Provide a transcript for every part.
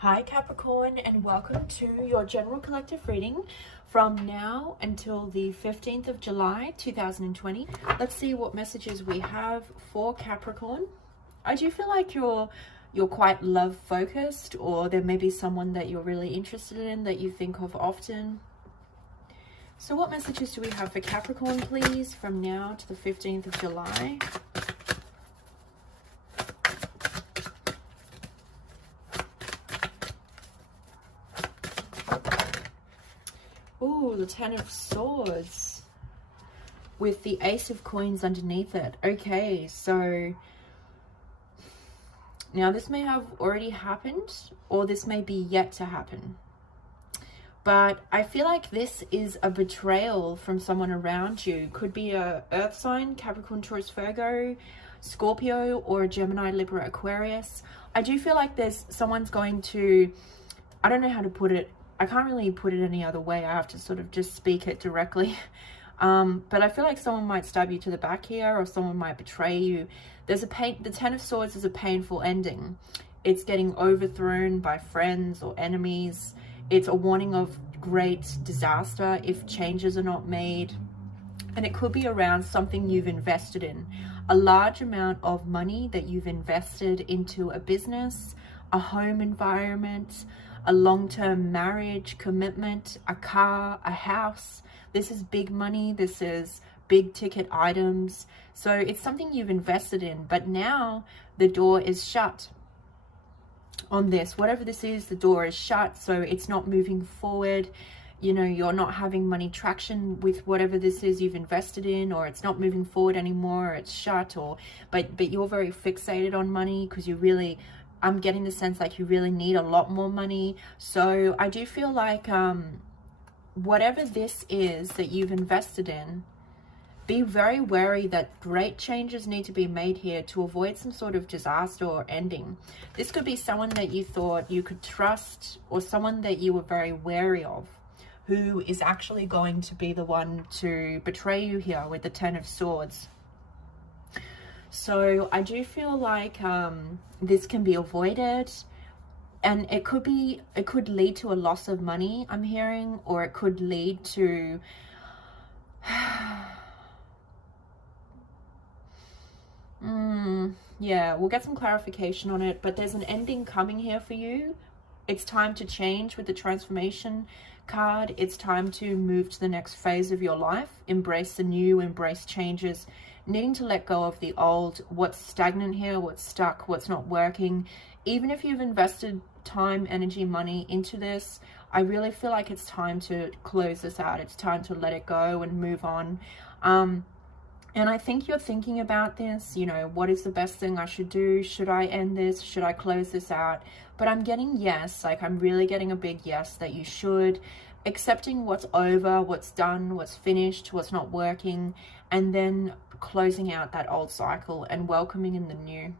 Hi Capricorn, and welcome to your general collective reading from now until the 15th of July 2020. Let's see what messages we have for Capricorn. I do feel like you're quite love focused, or there may be someone that you're really interested in that you think of often. So what messages do we have for Capricorn, please, from now to the 15th of July? Ooh, the Ten of Swords with the Ace of Coins underneath it. Okay, so now this may have already happened, or this may be yet to happen. But I feel like this is a betrayal from someone around you. Could be a Earth sign, Capricorn, Taurus, Virgo, Scorpio, or a Gemini, Libra, Aquarius. I do feel like there's someone's going to, I don't know how to put it. I can't really put it any other way. I have to sort of just speak it directly. But I feel like someone might stab you to the back here, or someone might betray you. There's the Ten of Swords is a painful ending. It's getting overthrown by friends or enemies. It's a warning of great disaster if changes are not made. And it could be around something you've invested in. A large amount of money that you've invested into a business, a home environment, a long-term marriage, commitment, a car, a house. This is big money. This is big ticket items. So it's something you've invested in, but now the door is shut on this. Whatever this is, the door is shut. So it's not moving forward. You know, you're not having money traction with whatever this is you've invested in, or it's not moving forward anymore. It's shut, but you're very fixated on money because you really, I'm getting the sense like you really need a lot more money. So I do feel like whatever this is that you've invested in, be very wary that great changes need to be made here to avoid some sort of disaster or ending. This could be someone that you thought you could trust, or someone that you were very wary of, who is actually going to be the one to betray you here with the Ten of Swords. So I do feel like this can be avoided, and it could lead to a loss of money, I'm hearing, or it could lead to yeah, we'll get some clarification on it, but there's an ending coming here for you. It's time to change with the transformation card. It's time to move to the next phase of your life, embrace the new, embrace changes, needing to let go of the old, what's stagnant here, what's stuck, what's not working. Even if you've invested time, energy, money into this, I really feel like it's time to close this out. It's time to let it go and move on. And I think you're thinking about this, you know, what is the best thing I should do? Should I end this? Should I close this out? But I'm getting yes, like I'm really getting a big yes that you should. Accepting what's over, what's done, what's finished, what's not working, and then closing out that old cycle and welcoming in the new.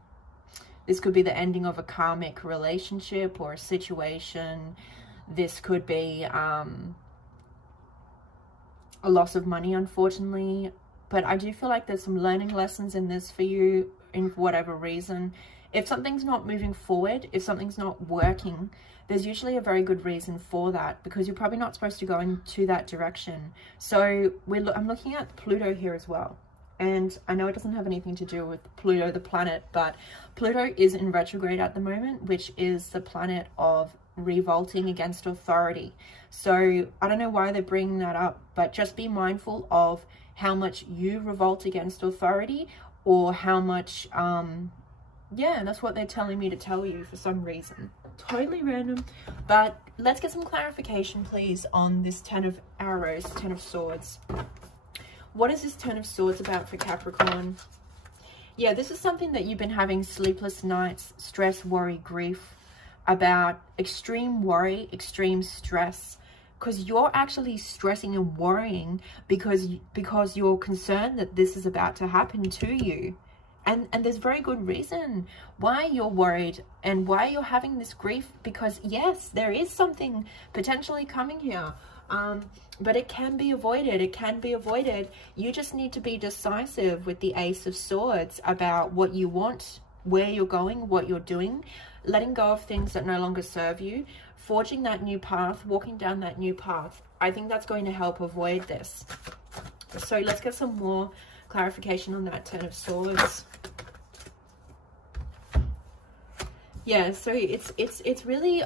This could be the ending of a karmic relationship or a situation. This could be a loss of money, unfortunately. But I do feel like there's some learning lessons in this for you, in whatever reason. If something's not moving forward, if something's not working, there's usually a very good reason for that, because you're probably not supposed to go into that direction. So I'm looking at Pluto here as well. And I know it doesn't have anything to do with Pluto, the planet, but Pluto is in retrograde at the moment, which is the planet of revolting against authority. So I don't know why they're bringing that up, but just be mindful of how much you revolt against authority, or how much, yeah, that's what they're telling me to tell you for some reason. Totally random. But let's get some clarification, please, on this Ten of Arrows, Ten of Swords. What is this Ten of Swords about for Capricorn? Yeah, this is something that you've been having sleepless nights, stress, worry, grief about, extreme worry, extreme stress, because you're actually stressing and worrying because you're concerned that this is about to happen to you. And there's very good reason why you're worried and why you're having this grief, because yes, there is something potentially coming here. But it can be avoided. It can be avoided. You just need to be decisive with the Ace of Swords about what you want, where you're going, what you're doing. letting go of things that no longer serve you, forging that new path, walking down that new path. I think that's going to help avoid this. So let's get some more clarification on that Ten of Swords. Yeah, so it's really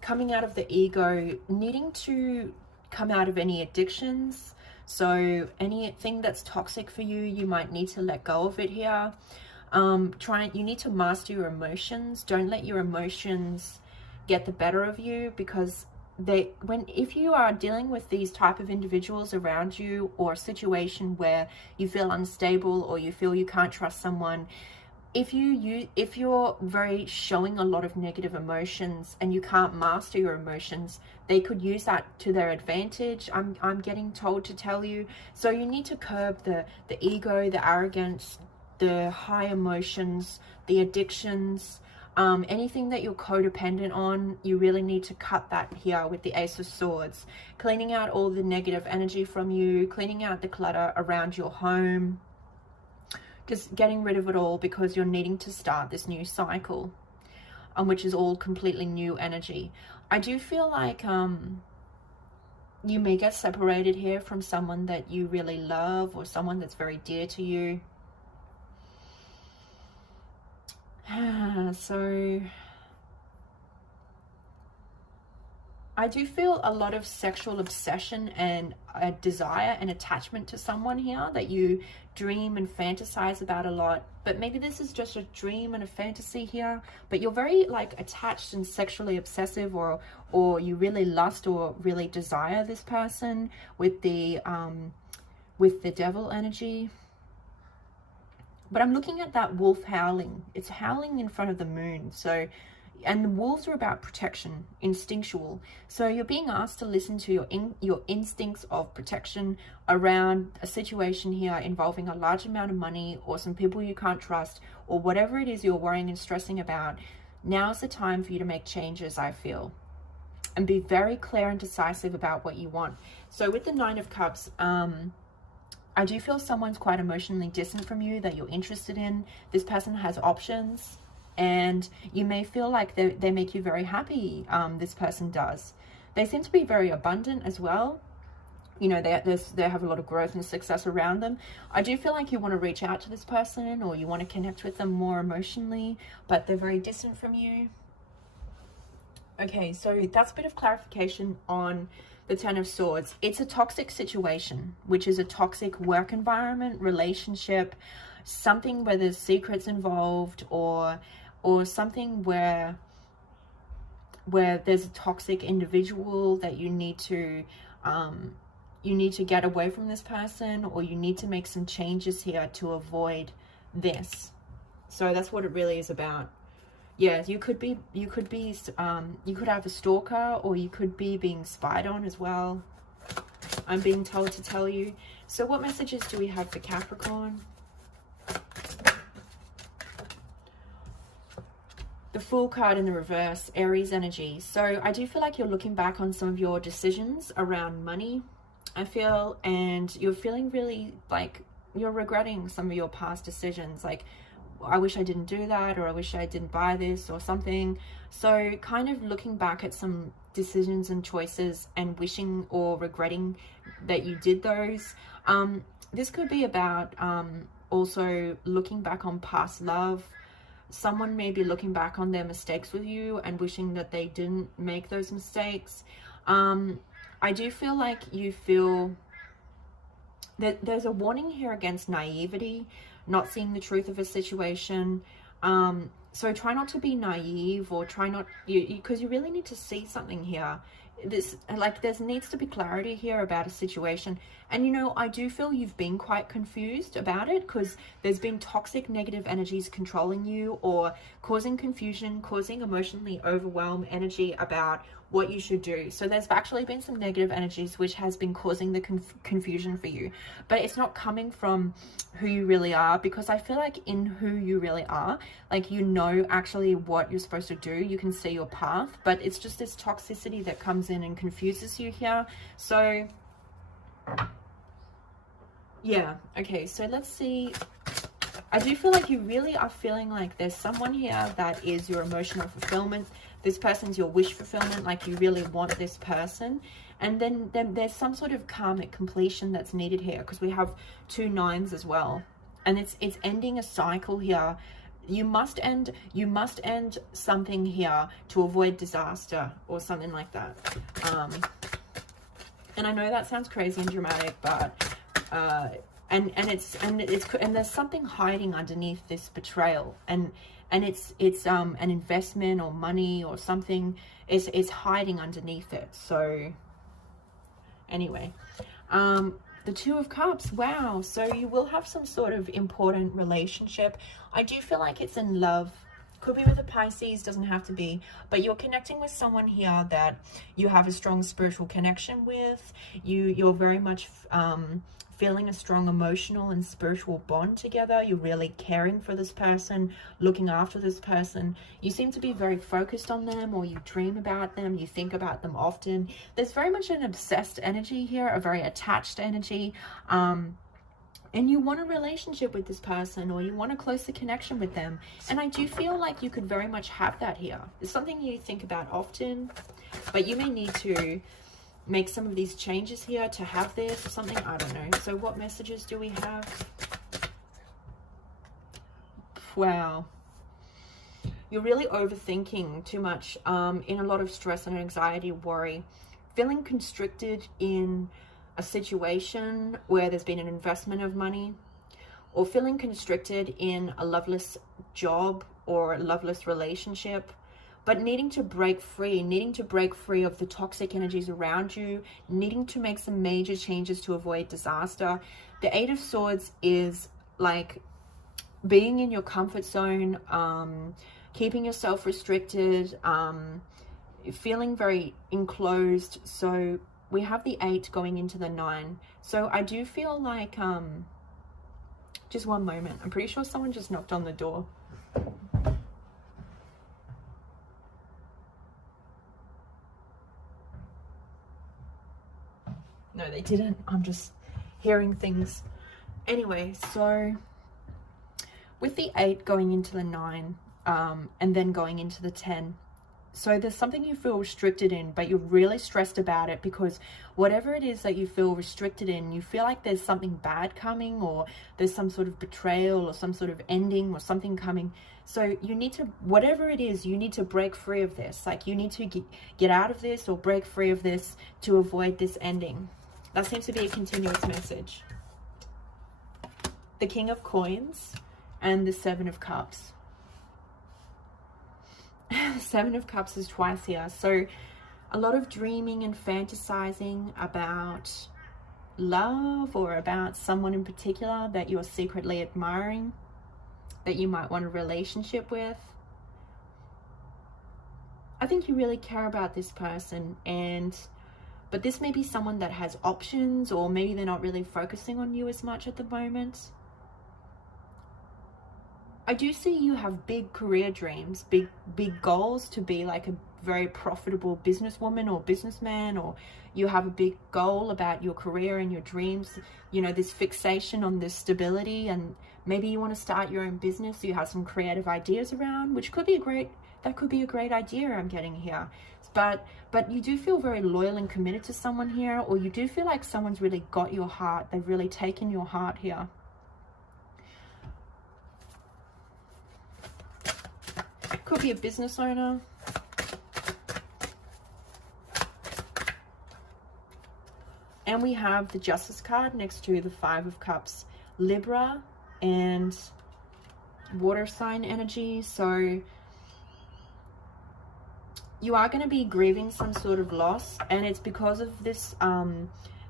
coming out of the ego, needing to come out of any addictions. So anything that's toxic for you, you might need to let go of it here. You need to master your emotions. Don't let your emotions get the better of you, because if you are dealing with these type of individuals around you, or a situation where you feel unstable or you feel you can't trust someone, if you're very showing a lot of negative emotions and you can't master your emotions, they could use that to their advantage. I'm getting told to tell you. So you need to curb the ego, the arrogance, the high emotions, the addictions, anything that you're codependent on. You really need to cut that here with the Ace of Swords, cleaning out all the negative energy from you, cleaning out the clutter around your home, just getting rid of it all, because you're needing to start this new cycle, which is all completely new energy. I do feel like you may get separated here from someone that you really love, or someone that's very dear to you. So I do feel a lot of sexual obsession and a desire and attachment to someone here that you dream and fantasize about a lot. But maybe this is just a dream and a fantasy here, but you're very like attached and sexually obsessive, or you really lust or really desire this person with the devil energy. But I'm looking at that wolf howling. It's howling in front of the moon. So, and the wolves are about protection, instinctual. So you're being asked to listen to your instincts of protection around a situation here involving a large amount of money, or some people you can't trust, or whatever it is you're worrying and stressing about. Now's the time for you to make changes, I feel, and be very clear and decisive about what you want. So with the Nine of Cups, I do feel someone's quite emotionally distant from you that you're interested in. This person has options, and you may feel like they make you very happy. This person does. They seem to be very abundant as well. You know, they have a lot of growth and success around them. I do feel like you want to reach out to this person, or you want to connect with them more emotionally, but they're very distant from you. Okay, so that's a bit of clarification on the Ten of Swords. It's a toxic situation, which is a toxic work environment, relationship, something where there's secrets involved, or something where there's a toxic individual that you need to get away from this person, or you need to make some changes here to avoid this. So that's what it really is about. Yeah, you could have a stalker, or you could be being spied on as well. I'm being told to tell you. So what messages do we have for Capricorn? The Fool card in the reverse, Aries energy. So I do feel like you're looking back on some of your decisions around money, I feel, and you're feeling really like you're regretting some of your past decisions. Like, I wish I didn't do that, or I wish I didn't buy this or something. So kind of looking back at some decisions and choices and wishing or regretting that you did those. This could be about also looking back on past love. Someone may be looking back on their mistakes with you and wishing that they didn't make those mistakes. I do feel like you feel that there's a warning here against naivety, not seeing the truth of a situation. So try not to be naive, or try not, because you really need to see something here. There needs to be clarity here about a situation. And, you know, I do feel you've been quite confused about it, because there's been toxic negative energies controlling you, or causing confusion, causing emotionally overwhelmed energy about what you should do. So there's actually been some negative energies which has been causing the confusion for you, but it's not coming from who you really are, because I feel like in who you really are, like, you know actually what you're supposed to do, you can see your path, but it's just this toxicity that comes in and confuses you here. So yeah, okay, so let's see I do feel like you really are feeling like there's someone here that is your emotional fulfillment. This person's your wish fulfillment, like you really want this person. And then there's some sort of karmic completion that's needed here, because we have 2 9s as well. And it's ending a cycle here. You must end something here to avoid disaster or something like that. And I know that sounds crazy and dramatic, but and there's something hiding underneath this betrayal, and it's an investment or money or something is hiding underneath it. So anyway, the 2 of Cups, wow. So you will have some sort of important relationship. I do feel like it's in love. Could be with a Pisces, doesn't have to be. But you're connecting with someone here that you have a strong spiritual connection with. You're very much feeling a strong emotional and spiritual bond together. You're really caring for this person, looking after this person. You seem to be very focused on them, or you dream about them, you think about them often. There's very much an obsessed energy here, a very attached energy. And you want a relationship with this person, or you want a closer connection with them. And I do feel like you could very much have that here. It's something you think about often, but you may need to make some of these changes here to have this or something. I don't know. So what messages do we have? Wow. You're really overthinking too much, in a lot of stress and anxiety, worry, feeling constricted in a situation where there's been an investment of money, or feeling constricted in a loveless job or a loveless relationship, but needing to break free of the toxic energies around you, needing to make some major changes to avoid disaster. The 8 of Swords is like being in your comfort zone, keeping yourself restricted, feeling very enclosed. So we have the 8 going into the 9. So I do feel like, just one moment. I'm pretty sure someone just knocked on the door. No, they didn't. I'm just hearing things. Anyway, so with the 8 going into the 9, and then going into the 10, so there's something you feel restricted in, but you're really stressed about it, because whatever it is that you feel restricted in, you feel like there's something bad coming, or there's some sort of betrayal or some sort of ending or something coming. So you need to, whatever it is, you need to break free of this. Like you need to get out of this or break free of this to avoid this ending. That seems to be a continuous message. The King of Coins and the 7 of Cups. The 7 of Cups is twice here. So a lot of dreaming and fantasizing about love, or about someone in particular that you're secretly admiring, that you might want a relationship with. I think you really care about this person, but this may be someone that has options, or maybe they're not really focusing on you as much at the moment. I do see you have big career dreams, big goals to be like a very profitable businesswoman or businessman, or you have a big goal about your career and your dreams, you know, this fixation on this stability, and maybe you want to start your own business. So you have some creative ideas around, which could be that could be a great idea I'm getting here. But you do feel very loyal and committed to someone here, or you do feel like someone's really got your heart. They've really taken your heart here. Could be a business owner. And we have the Justice card next to the 5 of Cups. Libra and water sign energy. So you are going to be grieving some sort of loss, and it's because of this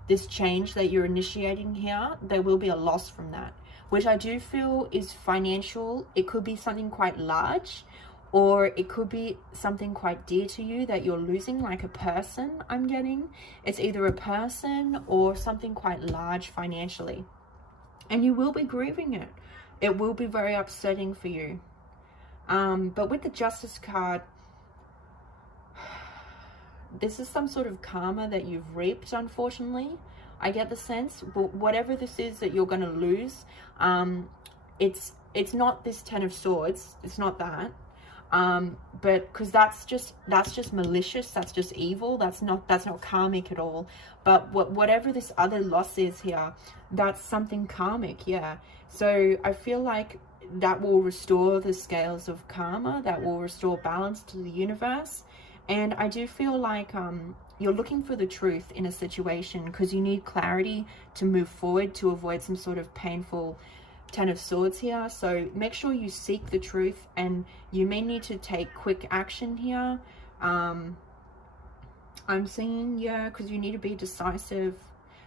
this change that you're initiating here. There will be a loss from that, which I do feel is financial. It could be something quite large, or it could be something quite dear to you that you're losing, like a person. I'm getting it's either a person or something quite large financially, and you will be grieving it. It will be very upsetting for you. But with the Justice card, this is some sort of karma that you've reaped, unfortunately. I get the sense, but whatever this is that you're going to lose, it's not this 10 of Swords. It's not that. But because that's just malicious, that's just evil, that's not karmic at all. But whatever this other loss is here, that's something karmic. Yeah, so I feel like that will restore the scales of karma, that will restore balance to the universe. And I do feel like you're looking for the truth in a situation because you need clarity to move forward, to avoid some sort of painful 10 of Swords here. So make sure you seek the truth, and you may need to take quick action here. I'm seeing, yeah, because you need to be decisive.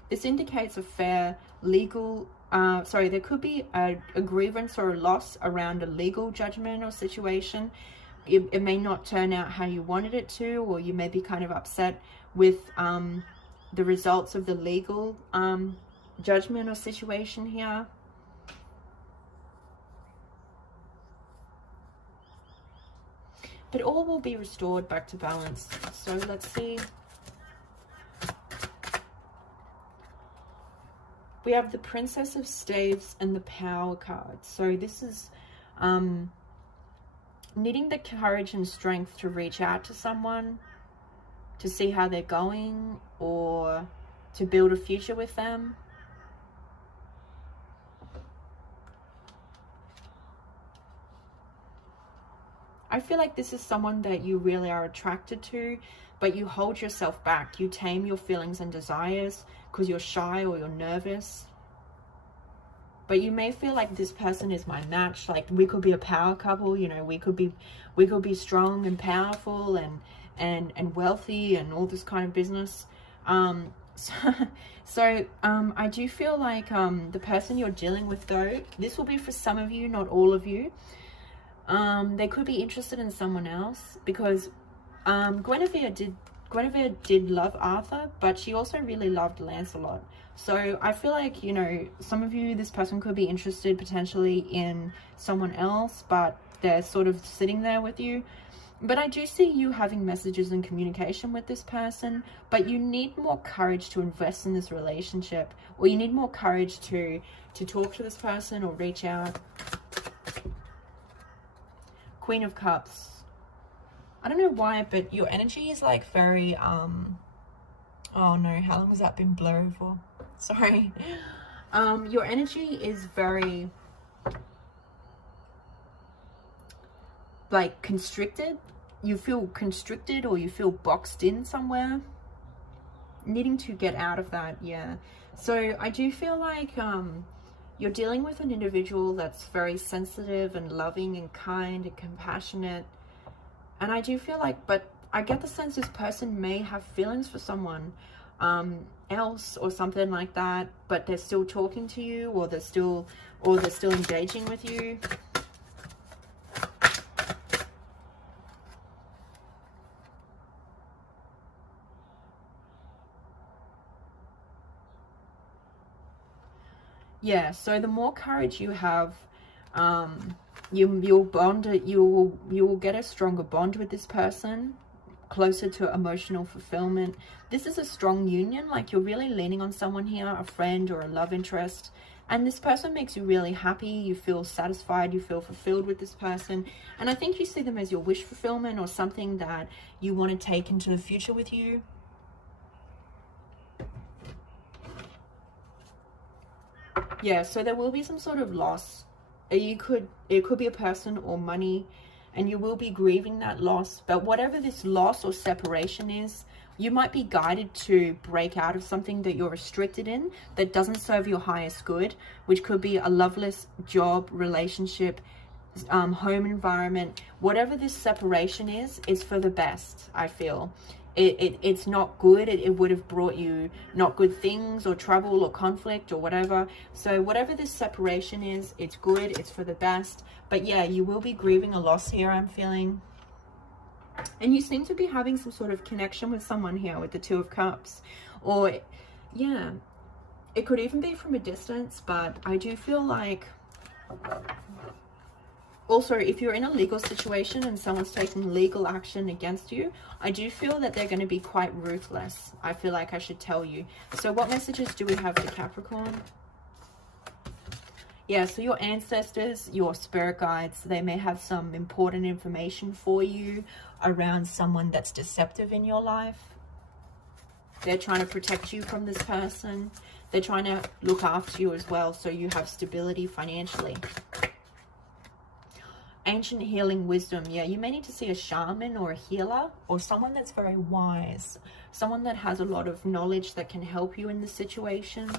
This indicates a fair legal, there could be a grievance or a loss around a legal judgment or situation. It may not turn out how you wanted it to, or you may be kind of upset with the results of the legal judgment or situation here. But all will be restored back to balance. So let's see. We have the Princess of Staves and the Power card. So this is needing the courage and strength to reach out to someone, to see how they're going, or to build a future with them. I feel like this is someone that you really are attracted to, but you hold yourself back. You tame your feelings and desires because you're shy or you're nervous. But you may feel like this person is my match. Like we could be a power couple, you know, we could be strong and powerful and wealthy and all this kind of business. So I do feel like the person you're dealing with, though, this will be for some of you, not all of you. They could be interested in someone else, because Guinevere did love Arthur, but she also really loved Lancelot. So I feel like, you know, some of you, this person could be interested potentially in someone else, but they're sort of sitting there with you. But I do see you having messages and communication with this person, but you need more courage to invest in this relationship, or you need more courage to talk to this person or reach out. Queen of Cups. I don't know why, but your energy is like very, oh no, how long has that been blurred for? Sorry. Your energy is very, like, constricted. You feel constricted, or you feel boxed in somewhere. Needing to get out of that, yeah. So I do feel like, you're dealing with an individual that's very sensitive and loving and kind and compassionate. And I do feel like, but I get the sense this person may have feelings for someone else or something like that, but they're still talking to you, or they're still engaging with you. Yeah, so the more courage you have, you'll bond. You will get a stronger bond with this person, closer to emotional fulfillment. This is a strong union. Like, you're really leaning on someone here, a friend or a love interest, and this person makes you really happy. You feel satisfied. You feel fulfilled with this person, and I think you see them as your wish fulfillment, or something that you want to take into the future with you. Yeah, so there will be some sort of loss. It could be a person or money, and you will be grieving that loss. But whatever this loss or separation is, you might be guided to break out of something that you're restricted in, that doesn't serve your highest good, which could be a loveless job, relationship, home environment. Whatever this separation is for the best, I feel. It's not good. It would have brought you not good things, or trouble or conflict or whatever. So whatever this separation is, it's good, it's for the best. But yeah, you will be grieving a loss here, I'm feeling. And you seem to be having some sort of connection with someone here with the Two of Cups. Or yeah, it could even be from a distance, but I do feel like, also, if you're in a legal situation and someone's taking legal action against you, I do feel that they're going to be quite ruthless. I feel like I should tell you. So what messages do we have for Capricorn? Yeah, so your ancestors, your spirit guides, they may have some important information for you around someone that's deceptive in your life. They're trying to protect you from this person. They're trying to look after you as well, so you have stability financially. Ancient healing wisdom. Yeah, you may need to see a shaman or a healer or someone that's very wise. Someone that has a lot of knowledge that can help you in this situation.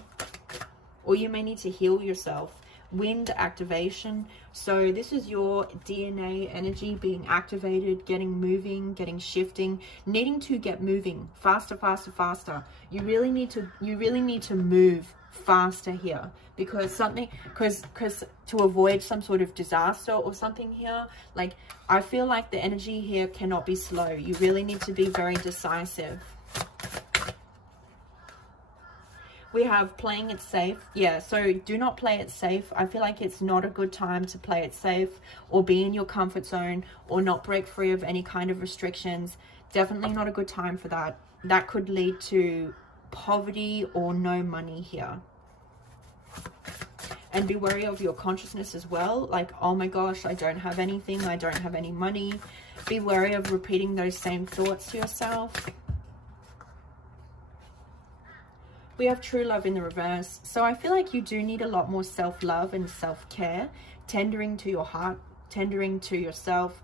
Or you may need to heal yourself. Wind activation. So this is your DNA energy being activated, getting moving, getting shifting, needing to get moving faster, faster, faster. You really need to move faster here, because to avoid some sort of disaster or something here. Like, I feel like the energy here cannot be slow. You really need to be very decisive. We have playing it safe. Yeah, so do not play it safe. I feel like it's not a good time to play it safe or be in your comfort zone or not break free of any kind of restrictions. Definitely not a good time for that. That could lead to poverty or no money here. And be wary of your consciousness as well. Like, oh my gosh, I don't have anything. I don't have any money. Be wary of repeating those same thoughts to yourself. We have true love in the reverse. So I feel like you do need a lot more self-love and self-care, tendering to your heart, tendering to yourself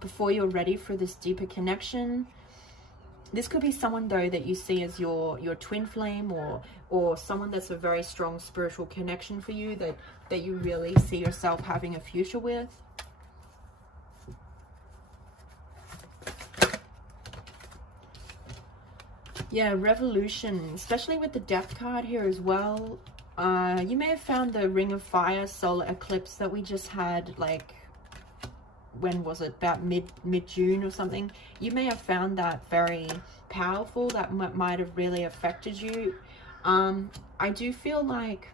before you're ready for this deeper connection. This could be someone, though, that you see as your twin flame, or someone that's a very strong spiritual connection for you that you really see yourself having a future with. Yeah, revolution, especially with the Death card here as well. You may have found the Ring of Fire solar eclipse that we just had, like, when was it? About mid-June or something. You may have found that very powerful. That might have really affected you. I do feel like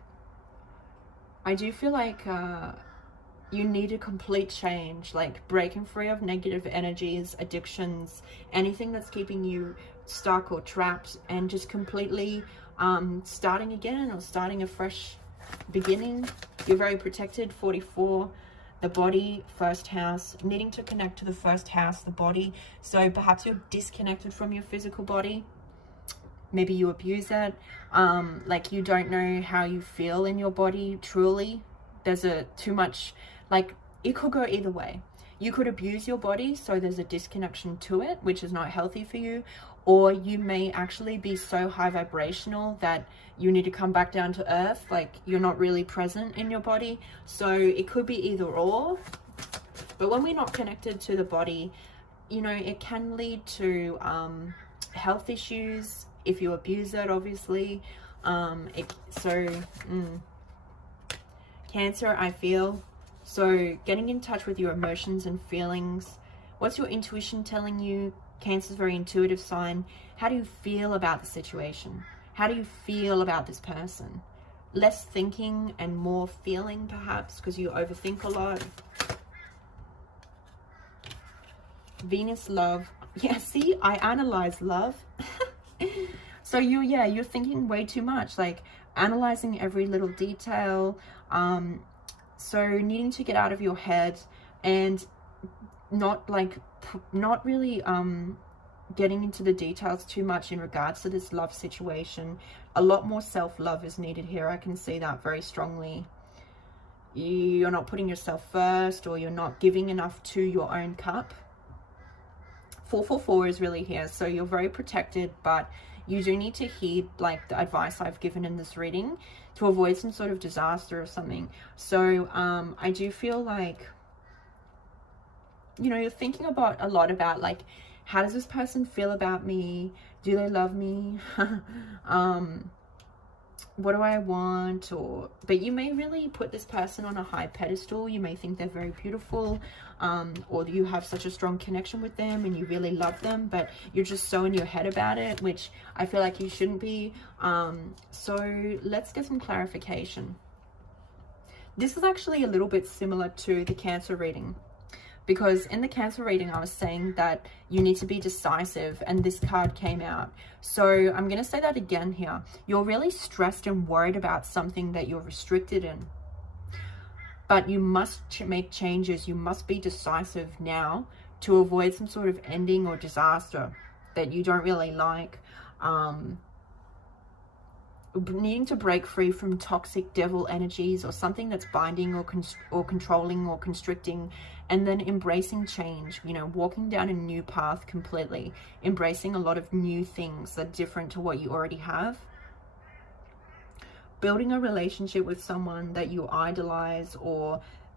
you need a complete change, like breaking free of negative energies, addictions, anything that's keeping you stuck or trapped, and just completely starting again or starting a fresh beginning. You're very protected. 44, the body, first house, needing to connect to the first house, the body. So perhaps you're disconnected from your physical body. Maybe you abuse it. Like, you don't know how you feel in your body truly. There's too much, like, it could go either way. You could abuse your body, so there's a disconnection to it, which is not healthy for you. Or you may actually be so high vibrational that you need to come back down to earth, like you're not really present in your body. So it could be either or. But when we're not connected to the body, you know, it can lead to health issues if you abuse it, obviously. Cancer, I feel. So getting in touch with your emotions and feelings. What's your intuition telling you? Cancer's a very intuitive sign. How do you feel about the situation? How do you feel about this person? Less thinking and more feeling, perhaps, because you overthink a lot. Venus, love. Yeah, see, I analyze love. So you're thinking way too much, like analyzing every little detail. So needing to get out of your head and not really getting into the details too much in regards to this love situation. A lot more self-love is needed here. I can see that very strongly. You're not putting yourself first, or you're not giving enough to your own cup. 444 is really here, so you're very protected, but you do need to heed, like, the advice I've given in this reading to avoid some sort of disaster or something. So I do feel like, you know, you're thinking about a lot about, like, how does this person feel about me? Do they love me? What do I want? But you may really put this person on a high pedestal. You may think they're very beautiful, or you have such a strong connection with them and you really love them, but you're just so in your head about it, which I feel like you shouldn't be. So let's get some clarification. This is actually a little bit similar to the Cancer reading, because in the Cancer reading, I was saying that you need to be decisive, and this card came out. So I'm going to say that again here. You're really stressed and worried about something that you're restricted in. but you must make changes. You must be decisive now to avoid some sort of ending or disaster that you don't really like. Needing to break free from toxic devil energies or something that's binding or controlling or constricting, and then embracing change, you know, walking down a new path completely, embracing a lot of new things that are different to what you already have, building a relationship with someone that you idolize,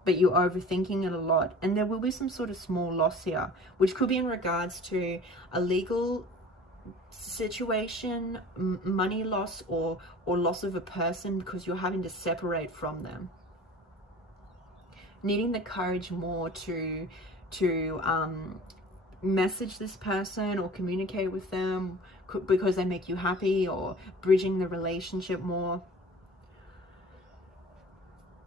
but you're overthinking it a lot. And there will be some sort of small loss here, which could be in regards to a legal situation, money loss, or loss of a person because you're having to separate from them. Needing the courage more to message this person or communicate with them because they make you happy, or bridging the relationship more.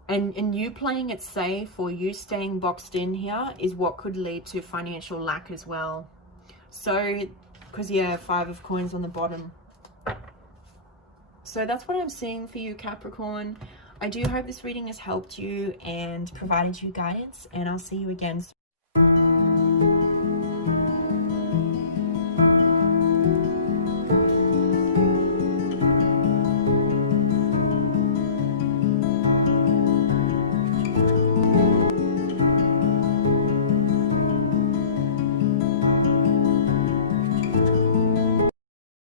And you playing it safe, or you staying boxed in here, is what could lead to financial lack as well. So, because yeah, 5 of coins on the bottom. So that's what I'm seeing for you, Capricorn. I do hope this reading has helped you and provided you guidance, and I'll see you again soon.